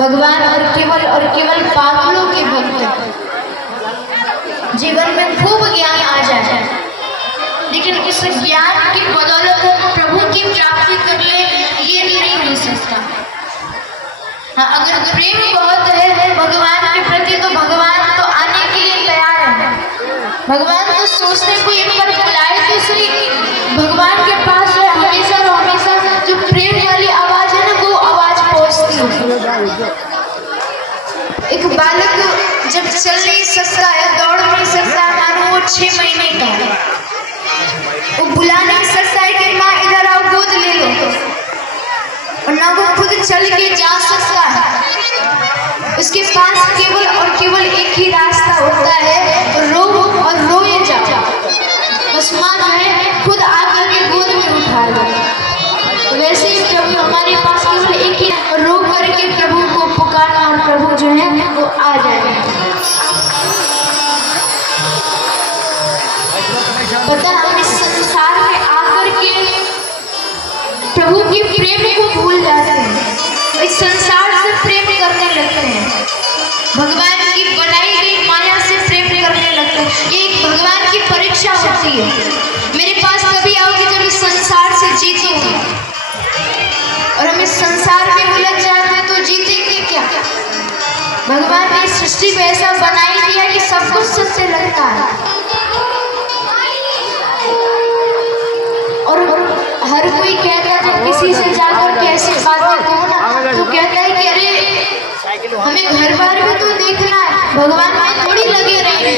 भगवान और केवल पागलों के भक्त जीवन में खूब ज्ञान आ जाए, लेकिन इस ज्ञान की बदौलत प्रभु की प्राप्ति कर ले, ये नहीं हो सकता। हाँ, अगर प्रेम बहुत है भगवान के प्रति तो भगवान तो आने के लिए तैयार है। भगवान तो सोचते कोई एक बार बुलाए तो सही। भगवान के पास है हमेशा और हमेशा जो प्रेम वाली आवाज है ना, वो आवाज पहुंचती है। एक बालक जब चल नहीं सकता है, दौड़ नहीं सकता, मानो वो 6 महीने का है, वो बुला नहीं सकता है कि माँ इधर आओ गोद ले लो, और ना वो खुद चल के जा सकता है। उसके पास केवल और केवल एक ही रास्ता होता है, रो और रोए जाओ। बस माँ जो है खुद आकर के गोद में उठा लो। तो वैसे ही प्रभु हमारे पास केवल एक ही रो करके प्रभु को पुकारना, और प्रभु जो है वो आ जाएगा। पता हम इस संसार में आकर के प्रभु के प्रेम को भूल जाते हैं, इस संसार से प्रेम करने लगते हैं, भगवान की बनाई गई माया से प्रेम करने लगते हैं। ये एक भगवान की परीक्षा होती है। मेरे पास कभी आओगे जब इस संसार से जीतोगे, और हम इस संसार में उलझ जाते हैं तो जीतेंगे क्या? भगवान ने सृष्टि को ऐसा बनाई दिया कि सब कुछ सत्य लगता है, और हर कोई कहता है जब किसी से जाकर के ऐसी बातें कहो ना, तो कहता है कि अरे हमें घर बार में तो देखना है, भगवान में थोड़ी लगे रहेंगे।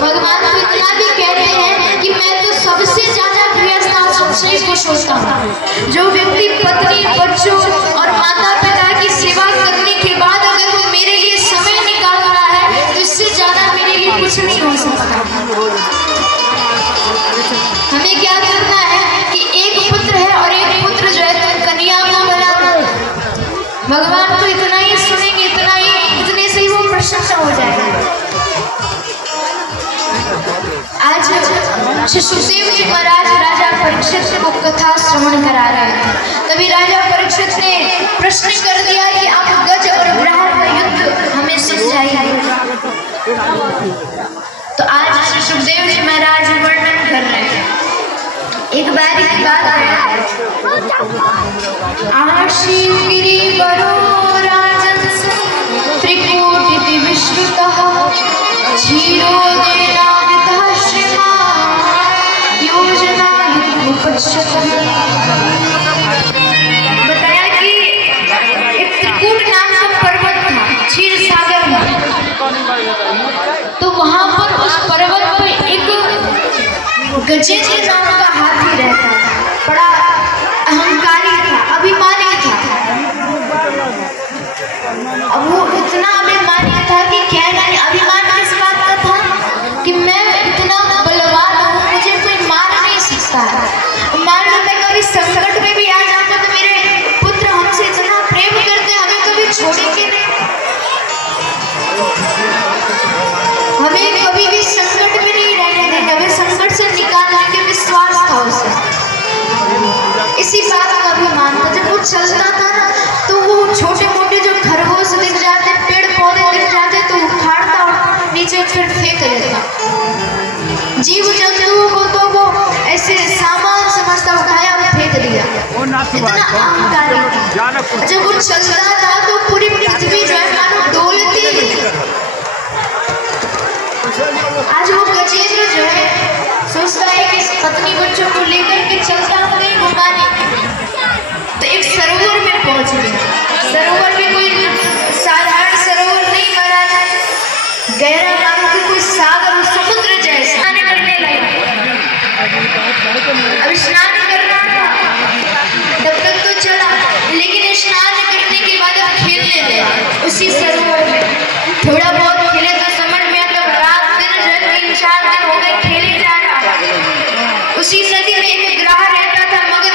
भगवान तो इतना भी कहते हैं कि मैं तो सबसे ज्यादा व्यस्त और सबसे खुश होता हूँ। जो व्यक्ति पत्नी, बच्चों और माता पिता की सेवा करने के बाद अगर वो मेरे लिए समय निकाल रहा है, तो इससे ज्यादा मेरे लिए कुछ नहीं हो सकता। हमें क्या करना है कि एक पुत्र है, और एक पुत्र जो है कन्या को बनाना है। भगवान तो इतना ही सुनेंगे, इतने से ही वो प्रसन्न हो जाएगा। आज श्री सुखदेव जी महाराज राजा परीक्षित को कथा श्रवण करा रहे हैं। तभी राजा परीक्षित ने प्रश्न कर दिया कि आप गज और ब्रह्म का युद्ध हमें समझाइए। तो आज श्री सुखदेव जी महाराज वर्णन कर रहे हैं। एक बार की बात है, आशी गिरि वरो राजन त्रिकोटि विश्रुतः क्षीरोदेनादितः श्रीमान् योजना बताया कि एक त्रिकूट नाम का पर्वत था क्षीर सागर में। तो वहां पर उस पर्वत पर एक गजेंद्र नाम का हाथी रहता था, बड़ा अहंकारी था, अभिमानी था। अब वो इतना अभिमानी था कि कहना नहीं, अभिमान किस बात का था कि मैं इतना बलवान हूँ, मुझे कोई मार नहीं सकता। मान लो मैं कभी संकट में भी आ जाऊंगा तो मेरे पुत्र हमसे इतना प्रेम करते, हमें कभी छोड़ेंगे नहीं, हमें कभी भी संकट में नहीं रहने देंगे, हमें संकट से निकालने के विश्वास था उसे। इसी बात का अभिमान था। जब वो चलता था ना, तो वो छोटे मोटे जो खरगोश दिख जाते, पेड़ पौधे दिख जाते, तो उखाड़ता और नीचे फिर फेंक देता। जीव जंतुओं को तो वो ऐसे सामान समझता, उठाया और फेंक दिया। इतना अहंकारी था। जब वो चलता था तो पूरी पृथ्वी जो है मानो डोलती। आज वो गजेंद्र जो है सोचता है कि पत्नी बच्चों को लेकर के चलता हूँ कहीं घुमाने, तो एक सरोवर में पहुंच गया। सरोवर में कोई साधारण सरोवर नहीं महाराज, गहरा मानो कि कोई सागर, समुद्र जैसा। स्नान करने लगा। अब स्नान करना था तब तक तो चला, लेकिन स्नान करने के बाद अब खेलने लगा उसी सरोवर में। थोड़ा बहुत खेले तो समझ में आता, रात दिन जो 3-4 दिन हो गए खेले जा रहा। उसी नदी में एक ग्राह रहता था, मगर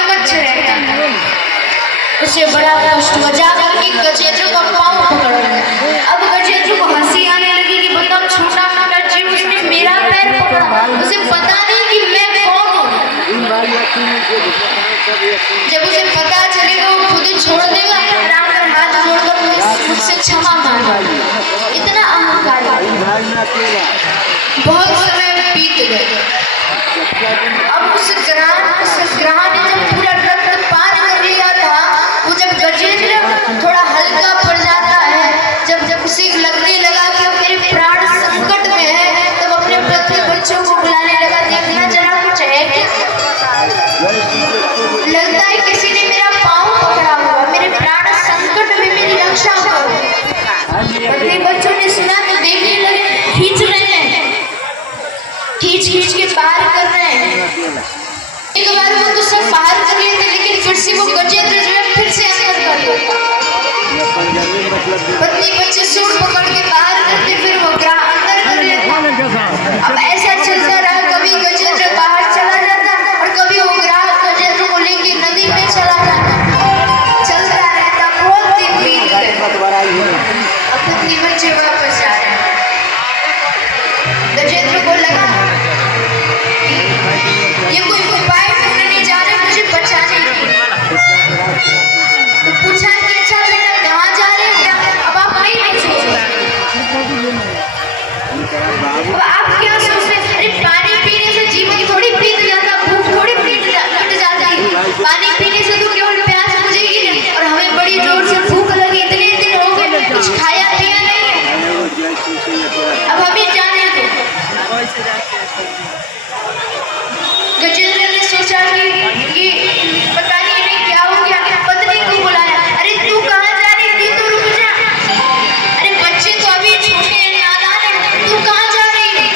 उसे बड़ा कष्ट हुआ। जाकर के गजेंद्र का पाँव पकड़ लिया। अब गजेंद्र को हंसी आने लगी कि बताओ छोटा मोटा जीव उसने मेरा पैर पकड़ा, उसे पता नहीं कि मैं कौन हूँ। जब उसे पता चलेगा वो खुद ही छोड़ देगा, रामकर हाथ जोड़कर मुझसे क्षमा मांगा। इतना अहंकार। बहुत समय बीत गया। अब उस ग्रह ने जब पूरा रक्त पान कर लिया था, वो जब गजेंद्र थोड़ा हल्का पड़ जाता है, जब उसे लगने लगा कि मेरे प्राण संकट में है, तब अपने पत्नी बच्चों को बुलाने लगा। देखना जरा कुछ है क्या? लगता है किसी ने मेरा पाँव पकड़ा हुआ, मेरे प्राण संकट में मेरी रक्षा करो। पत्नी बच्चों ने सुना तो देखने लगे, खींच रहे हैं, खींच के बाहर कर रहे हैं। एक बार वो तो सब बाहर कर लेते, लेकिन फिर से वो गजेंद्र जो है फिर से अंदर कर देता। पत्नी बच्चे सूट पकड़ के बाहर करते, फिर वो ग्रह अंदर कर लेता। अब ऐसा चलता रहा, कभी गजेंद्र बाहर चला जाता और कभी वो ग्रह गजेंद्र को लेके नदी में चला जाता। चलता रहता, बहुत दिन बीत गए। अब पत्नी बच्चे वापस आ रहे। गजेंद्र को लगा ये कोई उपाय करने जा रहे मुझे बचाने के लिए। तो पूछा कि अच्छा बेटा कहाँ जा रहे हो? अब आप नहीं पूछो, अब आप क्या सोचते हैं? अरे पानी पीने से जीवन थोड़ी बीत जाता, भूख थोड़ी मिट जाती। पानी पीने से तो केवल प्यास बुझेगी और हमें बड़ी जोर से भूख लगी। इतने दिन हो गए कुछ खाया पिया नहीं है, अब हमें जाने दो। गजेंद्र ने सोचा कि पता नहीं इन्हें क्या हो गया। पत्नी को बुलाया, अरे तू कहाँ जा रही थी? तो रुक जा। अरे बच्चे तो अभी छोटे हैं, नादान हैं, तू कहाँ जा रही थी?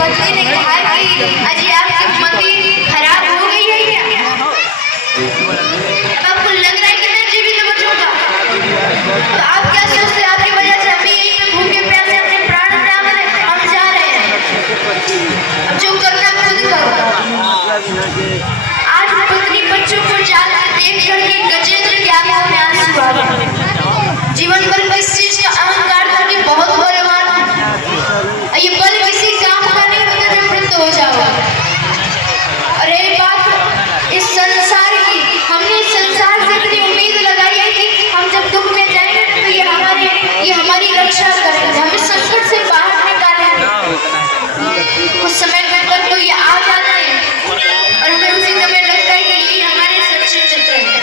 पत्नी ने कहा कि अजी आपकी मति खराब हो गई है क्या? आपको लग रहा है कि मैं जीवित बचूंगा? तो आप क्या सोचते हैं आपकी वजह से अभी यही में भूखे प्यासे अपने प्राण त्याग रहे हैं? हम जा रहे हैं, अब जो करना खुद करो। आज पत्नी बच्चों को जाकर देख करके गजेंद्र की आंखों में आंसू आ गए। जीवन भर किस चीज का अहंकार था कि बहुत बलवान, ये बल किसी काम का नहीं होता जब वृद्ध हो जाओ। और एक बात इस संसार की, हमने इस संसार से इतनी उम्मीद लगाई है कि हम जब दुख में जाएंगे तो ये हमारी रक्षा करेंगे, हमें संकट से बाहर निकालेंगे। कुछ समय तक तो ये आ जाते हैं और हमें उसी समय लगता है कि ये हमारे सच्चे मित्र हैं,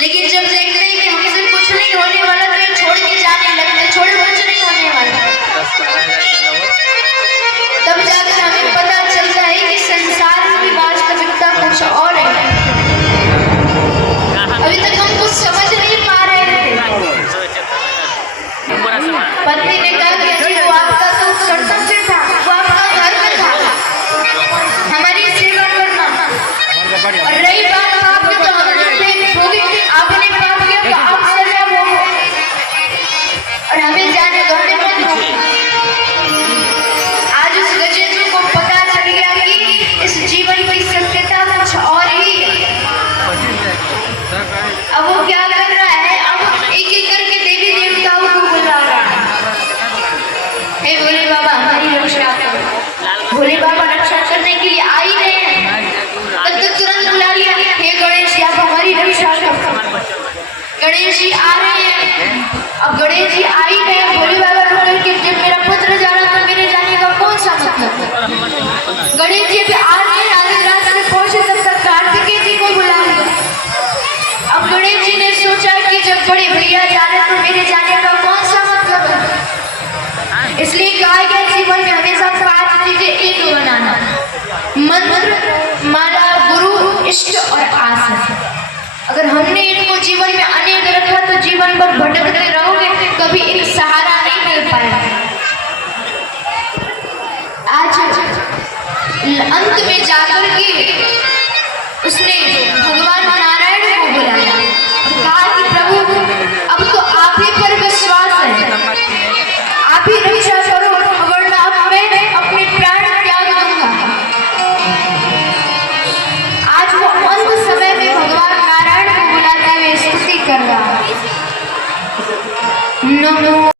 लेकिन जब देखते हैं कि हमसे कुछ नहीं होने वाला तो ये छोड़ के जाने लगते हैं, छोड़ कुछ नहीं होने वाला। तब जाकर हमें पता चलता है कि संसार की वास्तविकता कुछ और है। अभी तक हम कुछ समझ नहीं पा रहे थे। पत्नी ने कहा कि अजी वो आपका तो कर्तव्य था, वो आपका धर्म था, हमारी सेवा करना। और रही बात पाप की, तो हमने भोगी, आपने पाप किया तो आप सजा भोगो और हमें जाने दो, हमें मत रोको। आज उस गजेंद्र को पता चल गया कि इस जीवन की सत्यता कुछ और ही है। अब वो क्या कर रहा है? अब एक एक करके देवी देवताओं को बुला रहा है। हे भोले बाबा हमारी रक्षा करो। भोले बाबा रक्षा करने के लिए आ ही रहे हैं, तब तो तुरंत बुला लिया, हे गणेश जी आप हमारी रक्षा करो। गणेश जी आ रहे हैं। अब गणेश जी आ ही रहे हैं, भोले बाबा रुक करके जब मेरा पुत्र जा रहा था मेरे जाने का कौन सा मतलब? गणेश जी भी आ रहे हैं, आधी रात में पहुंचे तब तक कार्तिकेय जी को बुला लिया। अब गणेश जी ने सोचा कि जब बड़े भैया जा रहे तो मेरे जाने का कौन सा मतलब है, इसलिए कहा गया जीवन में हमेशा 5 चीजें एक बनाना: मंत्र, माला, गुरु, इष्ट और आसन। अगर हमने इनको जीवन में अनेक रखा तो जीवन भर भटकते रहोगे, कभी एक सहारा नहीं मिल पाएगा। आज अंत में जाकर के उसने भगवान नारायण को बुलाया और कहा कि प्रभु अब तो आप ही पर विश्वास है, आप ही रक्षा करो, वरना अब मैं अपने प्राण त्याग दूंगा। आज वो अंत समय में भगवान नारायण को बुलाते हुए नमो